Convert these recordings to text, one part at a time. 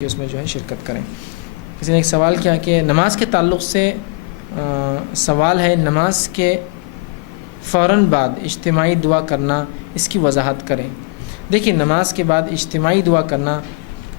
کہ اس میں جو ہے شرکت کریں۔ کسی نے ایک سوال کیا کہ نماز کے تعلق سے سوال ہے، نماز کے فوراً بعد اجتماعی دعا کرنا، اس کی وضاحت کریں۔ دیکھیے، نماز کے بعد اجتماعی دعا کرنا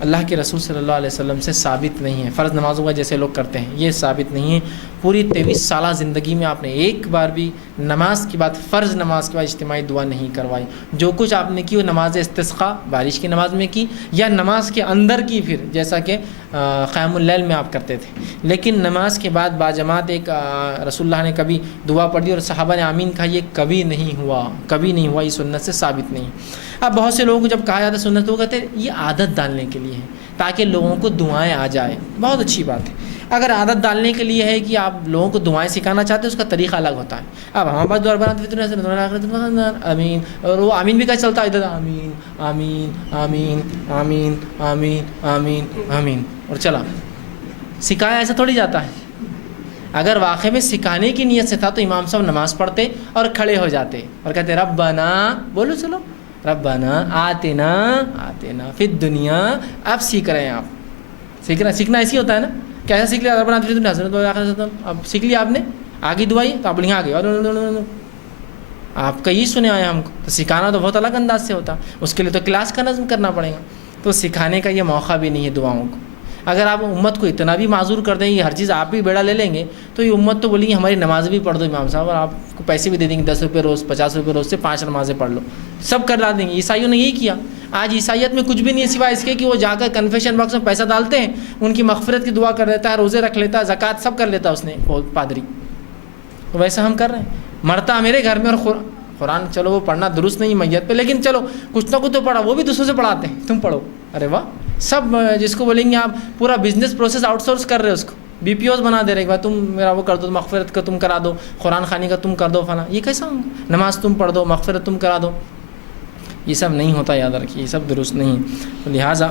اللہ کے رسول صلی اللہ علیہ وسلم سے ثابت نہیں ہے۔ فرض نمازوں کا جیسے لوگ کرتے ہیں، یہ ثابت نہیں ہے۔ پوری 23 سالہ زندگی میں آپ نے ایک بار بھی نماز کے بعد، فرض نماز کے بعد اجتماعی دعا نہیں کروائی۔ جو کچھ آپ نے کی وہ نماز استسقاء، بارش کی نماز میں کی، یا نماز کے اندر کی، پھر جیسا کہ قیام اللیل میں آپ کرتے تھے۔ لیکن نماز کے بعد باجماعت ایک رسول اللہ نے کبھی دعا پڑھ دی اور صحابہ نے آمین کہا، یہ کبھی نہیں ہوا، کبھی نہیں ہوا، یہ سنت سے ثابت نہیں۔ اب بہت سے لوگوں کو جب کہا جاتا ہے سنت، وہ کہتے ہیں یہ عادت ڈالنے کے لیے ہے تاکہ لوگوں کو دعائیں آ جائے۔ بہت اچھی بات ہے، اگر عادت ڈالنے کے لیے ہے کہ آپ لوگوں کو دعائیں سکھانا چاہتے ہیں، اس کا طریقہ الگ ہوتا ہے۔ اب ہمارے پاس دعا بناتے آمین، اور وہ آمین بھی کیسے چلتا ہے، ادھر آمین آمین آمین آمین آمین آمین آمین اور چلا سکھایا، ایسا تھوڑی جاتا ہے۔ اگر واقعی میں سکھانے کی نیت سے تھا تو امام صاحب نماز پڑھتے اور کھڑے ہو جاتے اور کہتے ربنا، بولو چلو ربنا آتنا فی الدنیا۔ اب سیکھ رہے ہیں آپ، سیکھنا ایسی ہوتا ہے نا، کیسا سیکھ لیا، ربنا فی الدنیا حسنۃ، اب سیکھ لیا آپ نے، آگے دعائی تو آپ یہاں آگے آپ کا یہ سنے آئے ہم کو، تو سکھانا تو بہت الگ انداز سے ہوتا، اس کے لیے تو کلاس کا نظم کرنا پڑے گا۔ تو سکھانے کا یہ موقع بھی نہیں ہے دعاؤں کو۔ اگر آپ امت کو اتنا بھی معذور کر دیں گے، ہر چیز آپ بھی بیڑا لے لیں گے، تو یہ امت تو بولیں گی ہماری نماز بھی پڑھ دو امام صاحب، اور آپ کو پیسے بھی دے دیں گے، 10 روپے روز، 50 روپے روز سے 5 نمازیں پڑھ لو، سب کرا دیں گے۔ عیسائیوں نے یہی کیا۔ آج عیسائیت میں کچھ بھی نہیں ہے سوائے اس کے کہ وہ جا کر کنفیشن باکس میں پیسہ ڈالتے ہیں، ان کی مغفرت کی دعا کر دیتا ہے، روزے رکھ لیتا ہے، زکوٰۃ سب کر لیتا ہے اس نے، پادری۔ تو ویسا ہم کر رہے ہیں، مرتا میرے گھر میں، اور قرآن چلو وہ پڑھنا درست نہیں میت پہ، لیکن چلو کچھ نہ کچھ تو پڑھا، وہ بھی دوسروں سے پڑھاتے ہیں، تم پڑھو۔ ارے واہ، سب جس کو بولیں گے آپ پورا بزنس پروسیس آؤٹ سورس کر رہے ہو، اس کو بی پی اوز بنا دے رہے، تم میرا وہ کر دو، مغفرت کا تم کرا دو، قرآن خوانی کا تم کر دو، فلاں۔ یہ کیسا ہوں؟ نماز تم پڑھ دو، مغفرت تم کرا دو، یہ سب نہیں ہوتا، یاد رکھیے، یہ سب درست نہیں۔ لہٰذا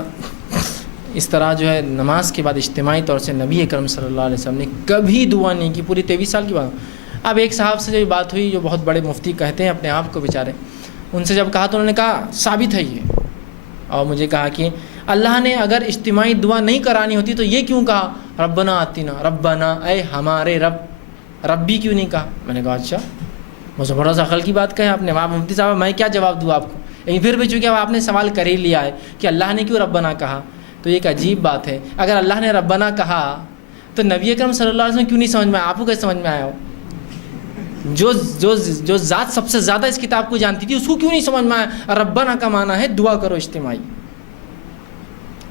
اس طرح جو ہے نماز کے بعد اجتماعی طور سے نبی اکرم صلی اللہ علیہ وسلم نے کبھی دعا نہیں کی، پوری 23 سال کی بات۔ اب ایک صاحب سے جو بات ہوئی، جو بہت بڑے مفتی کہتے ہیں اپنے آپ کو بیچارے، ان سے جب کہا تو انہوں نے کہا ثابت ہے یہ، اور مجھے کہا کہ اللہ نے اگر اجتماعی دعا نہیں کرانی ہوتی تو یہ کیوں کہا ربنا آتینا، ربنا اے ہمارے رب، ربی کیوں نہیں کہا؟ میں نے کہا اچھا، مجھے بڑا سا عقل کی بات کہے آپ نے، آپ مفتی صاحب میں کیا جواب دوں آپ کو؟ لیکن پھر بھی چونکہ اب آپ نے سوال کر ہی لیا ہے کہ اللہ نے کیوں ربنا کہا، تو یہ ایک عجیب بات ہے۔ اگر اللہ نے ربنا کہا تو نبی اکرم صلی اللہ علیہ وسلم کیوں نہیں سمجھ میں آیا؟ آپ کو کیسے سمجھ میں آیا ہو؟ جو ذات سب سے زیادہ اس کتاب کو جانتی تھی، اس کو کیوں نہیں سمجھ میں آیا ربنا کا معنی ہے دعا کرو اجتماعی؟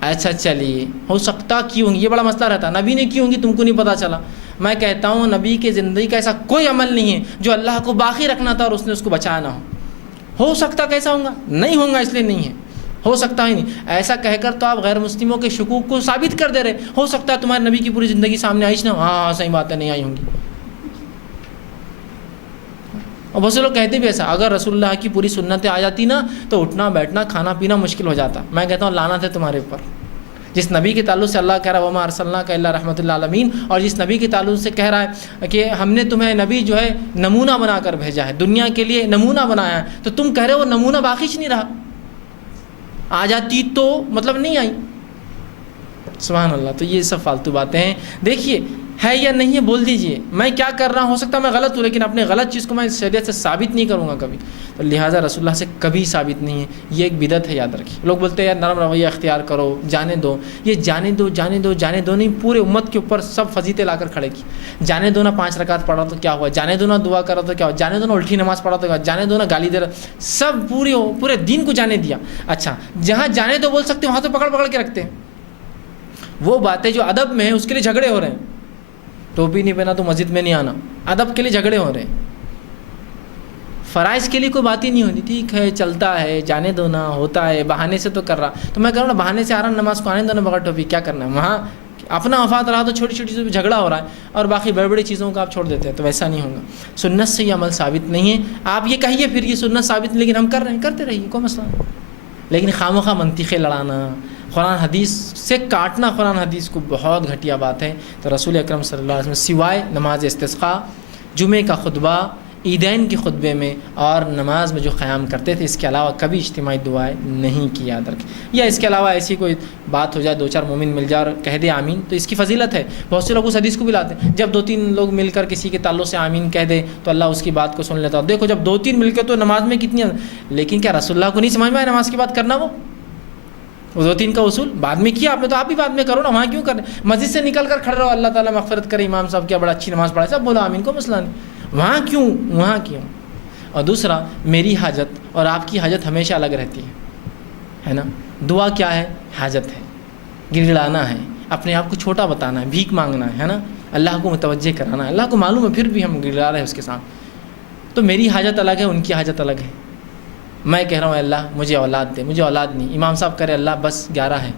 اچھا چلیے، ہو سکتا کیوں ہوں، یہ بڑا مسئلہ رہتا، نبی نے کیوں گی تم کو نہیں پتہ چلا؟ میں کہتا ہوں نبی کی زندگی کا ایسا کوئی عمل نہیں ہے جو اللہ کو باقی رکھنا تھا اور اس نے اس کو بچایا نہ ہو سکتا کیسا ہوگا؟ نہیں ہوگا، اس لیے نہیں ہے، ہو سکتا ہی نہیں۔ ایسا کہہ کر تو آپ غیر مسلموں کے شکوک کو ثابت کر دے رہے، ہو سکتا ہے تمہارے نبی کی پوری زندگی سامنے آئی نہ، ہاں صحیح بات ہے، نہیں آئی ہوں گی۔ اور بہت سے لوگ کہتے بھی ایسا، اگر رسول اللہ کی پوری سنتیں آ جاتی نا تو اٹھنا بیٹھنا کھانا پینا مشکل ہو جاتا۔ میں کہتا ہوں لعنت ہے تمہارے اوپر، جس نبی کے تعلق سے اللہ کہہ رہا ہے وما ارسلناک الا رحمۃ للعالمین، اور جس نبی کے تعلق سے کہہ رہا ہے کہ ہم نے تمہیں نبی جو ہے نمونہ بنا کر بھیجا ہے، دنیا کے لیے نمونہ بنایا ہے، تو تم کہہ رہے ہو وہ نمونہ باقی نہیں رہا، آ جاتی تو مطلب نہیں آئی۔ سبحان اللہ۔ تو یہ سب فالتو باتیں ہیں۔ دیکھیے ہے یا نہیں ہے بول دیجئے، میں کیا کر رہا ہوں، ہو سکتا ہے میں غلط ہوں، لیکن اپنے غلط چیز کو میں شریعت سے ثابت نہیں کروں گا کبھی، تو لہٰذا رسول اللہ سے کبھی ثابت نہیں ہے، یہ ایک بدعت ہے، یاد رکھیے۔ لوگ بولتے ہیں یار نرم رویہ اختیار کرو، جانے دو، یہ جانے دو جانے دو جانے دو نہیں، پورے امت کے اوپر سب فضیلتیں لا کر کھڑے کی۔ جانے دو نا 5 رکعت پڑھا تو کیا ہوا، جانے دو نا دعا کرا تو کیا ہوا، جانے دو نا الٹی نماز پڑھا تو کیا، جانے دو نا گالی دے رہا، سب پورے دین کو جانے دیا۔ اچھا جہاں جانے دو بول سکتے ہیں وہاں تو پکڑ کے رکھتے ہیں، وہ باتیں جو ادب میں ہیں اس کے لیے جھگڑے ہو رہے ہیں، ٹوپی نہیں پہنا تو مسجد میں نہیں آنا، ادب کے لیے جھگڑے ہو رہے ہیں، فرائض کے لیے کوئی بات ہی نہیں ہونی، ٹھیک ہے چلتا ہے، جانے دو نا، ہوتا ہے، بہانے سے تو کر رہا، تو میں کہہ رہا ہوں بہانے سے آ رہا نماز کو آنے دو نا بغیر ٹوپی، کیا کرنا ہے وہاں؟ اپنا وفات رہا تو چھوٹی چھوٹی چیزوں پہ جھگڑا ہو رہا ہے اور باقی بڑی بڑی چیزوں کو آپ چھوڑ دیتے ہیں، تو ویسا نہیں ہوگا۔ سنت سے یہ عمل ثابت نہیں ہے، آپ یہ کہیے پھر یہ سنت ثابت نہیں، لیکن ہم کر رہے ہیں، کرتے رہیے، کوئی مسئلہ نہیں، لیکن خواہ منطقیں لڑانا، قرآن حدیث سے کاٹنا قرآن حدیث کو بہت گھٹیا بات ہے۔ تو رسول اکرم صلی اللہ علیہ وسلم سوائے نماز استسقاء، جمعے کا خطبہ، عیدین کے خطبے میں اور نماز میں جو قیام کرتے تھے، اس کے علاوہ کبھی اجتماعی دعائیں نہیں کی، یاد رکھیں. یا اس کے علاوہ ایسی کوئی بات ہو جائے، 2-4 مومن مل جائے اور کہہ دے آمین، تو اس کی فضیلت ہے. بہت سے لوگ اس حدیث کو بھی لاتے ہیں، جب 2-3 لوگ مل کر کسی کے تعلق سے آمین کہہ دے تو اللہ اس کی بات کو سن لیتا ہے. دیکھو جب 2-3 مل کے تو نماز میں کتنی، لیکن کیا رسول اللہ کو نہیں سمجھ میں آیا نماز کی بات کرنا؟ وہ 2-3 کا اصول بعد میں کیا آپ نے، تو آپ بھی بعد میں کرو نا، وہاں کیوں کریں؟ مسجد سے نکل کر کھڑے رہو، اللہ تعالیٰ مغفرت کرے، امام صاحب کیا بڑا اچھی نماز پڑھائے، سب بولو آمین، کو مسئلہ نہیں. وہاں کیوں؟ اور دوسرا، میری حاجت اور آپ کی حاجت ہمیشہ الگ رہتی ہے نا. دعا کیا ہے؟ حاجت ہے، گڑگڑانا ہے، اپنے آپ کو چھوٹا بتانا ہے، بھیک مانگنا ہے نا، اللہ کو متوجہ کرانا ہے. اللہ کو معلوم ہے پھر بھی ہم گڑگڑا رہے ہیں اس کے ساتھ. تو میری حاجت الگ ہے، ان کی حاجت الگ ہے. میں کہہ رہا ہوں اللہ مجھے اولاد دے، مجھے اولاد نہیں. امام صاحب کرے اللہ بس 11 ہے.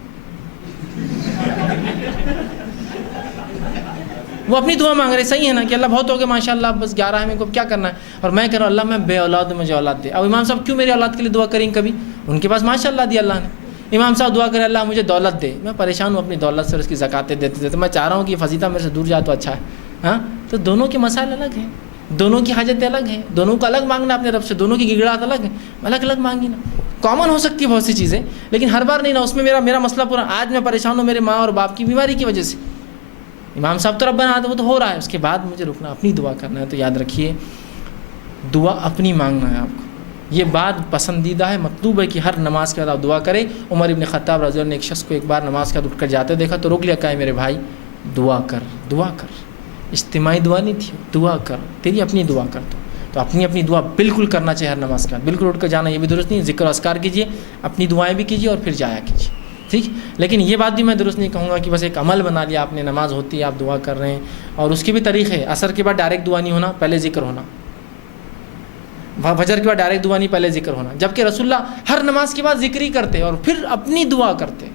وہ اپنی دعا مانگ رہے، صحیح ہے نا کہ اللہ بہت ہو گیا ماشاء اللہ، بس 11 ہے، میرے کو کیا کرنا ہے. اور میں کہہ رہا ہوں اللہ میں بے اولاد ہوں، مجھے اولاد دے. اب امام صاحب کیوں میری اولاد کے لیے دعا کریں کبھی؟ ان کے پاس ماشاء اللہ دی اللہ نے. امام صاحب دعا کرے اللہ مجھے دولت دے، میں پریشان ہوں اپنی دولت سے اور اس کی زکاتیں دیتے میں چاہ رہا ہوں کہ یہ فضیلہ میرے سے دور جائے تو اچھا ہے. ہاں، تو دونوں کے مسائل الگ ہیں، دونوں کی حاجتیں الگ ہیں، دونوں کو الگ مانگنا اپنے رب سے، دونوں کی گڑگڑاہٹ الگ ہے، الگ الگ مانگی نا. کامن ہو سکتی ہے بہت سی چیزیں، لیکن ہر بار نہیں نا. اس میں میرا مسئلہ پورا، آج میں پریشان ہوں میرے ماں اور باپ کی بیماری کی وجہ سے. امام صاحب تو رب بنا وہ تو ہو رہا ہے، اس کے بعد مجھے رکنا، اپنی دعا کرنا ہے. تو یاد رکھیے دعا اپنی مانگنا ہے آپ کو. یہ بات پسندیدہ ہے، مطلوب ہے کہ ہر نماز کے بعد آپ دعا کریں. عمر ابن خطاب رضی اللہ عنہ نے ایک شخص کو ایک بار نماز کے بعد اٹھ کر جاتے دیکھا تو روک لیا، کہا میرے بھائی دعا کر. اجتماعی دعا نہیں تھی، دعا کر، تیری اپنی دعا کر. تو اپنی دعا بالکل کرنا چاہیے ہر نماز کے بعد. بالکل اٹھ کر جانا یہ بھی درست نہیں. ذکر و اذکار کیجیے، اپنی دعائیں بھی کیجیے اور پھر جایا کیجیے، ٹھیک. لیکن یہ بات بھی میں درست نہیں کہوں گا کہ بس ایک عمل بنا لیا آپ نے، نماز ہوتی ہے آپ دعا کر رہے ہیں. اور اس کے بھی طریقے، عصر کے بعد ڈائریکٹ دعا نہیں ہونا، پہلے ذکر ہونا. فجر کے بعد ڈائریکٹ دعا نہیں، پہلے ذکر ہونا. جبکہ رسول اللہ ہر نماز کے بعد ذکر ہی کرتے اور پھر اپنی دعا کرتے.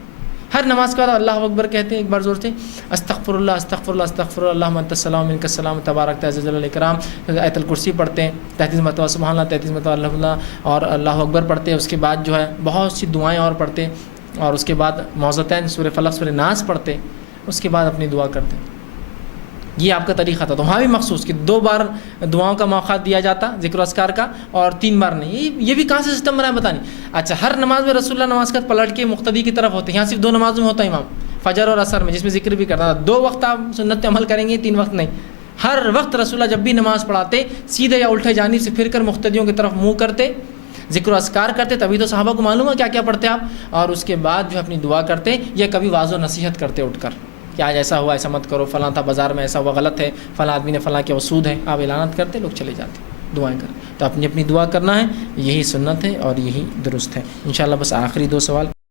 ہر نماز کے بعد اللہ اکبر کہتے ہیں ایک بار زور سے، استغفر اللہ استغفر اللہ استغفر اللہ اللہم انت السلام منک السلام تبارک ذا الجلال والاکرام. آیت الکرسی پڑھتے ہیں 33 مرتبہ، سبحان اللہ 33 مرتبہ اللہ اور اللہ اکبر پڑھتے ہیں. اس کے بعد جو ہے بہت سی دعائیں اور پڑھتے، اور اس کے بعد معوذتین سورہ فلق سورہ ناس پڑھتے، اس کے بعد اپنی دعا کرتے. یہ آپ کا طریقہ تھا. تو وہاں بھی مخصوص کہ 2 بار دعاؤں کا موقع دیا جاتا ذکر و اذکار کا، اور 3 بار نہیں. یہ بھی کہاں سے سسٹم بنا ہے بتا نہیں. اچھا، ہر نماز میں رسول اللہ نماز کا پلٹ کے مقتدی کی طرف ہوتے ہیں. یہاں صرف 2 نمازوں میں ہوتا ہے امام، فجر اور عصر میں، جس میں ذکر بھی کرتا تھا. 2 وقت آپ سنت پہ عمل کریں گے، 3 وقت نہیں. ہر وقت رسول اللہ جب بھی نماز پڑھاتے سیدھے یا الٹے جانب سے پھر کر مقتدیوں کی طرف منہ کرتے، ذکر و اذکار کرتے. تبھی تو صحابہ کو معلوم ہے کیا کیا پڑھتے آپ. اور اس کے بعد جو اپنی دعا کرتے، یا کبھی واعظ و نصیحت کرتے اٹھ کر کہ آج ایسا ہوا، ایسا مت کرو، فلاں تھا بازار میں ایسا ہوا، غلط ہے، فلاں آدمی نے فلاں کیا، وہ سود ہے. آپ اعلانات کرتے، لوگ چلے جاتے، دعائیں کریں. تو اپنی دعا کرنا ہے، یہی سنت ہے اور یہی درست ہے. انشاءاللہ بس آخری 2 سوال.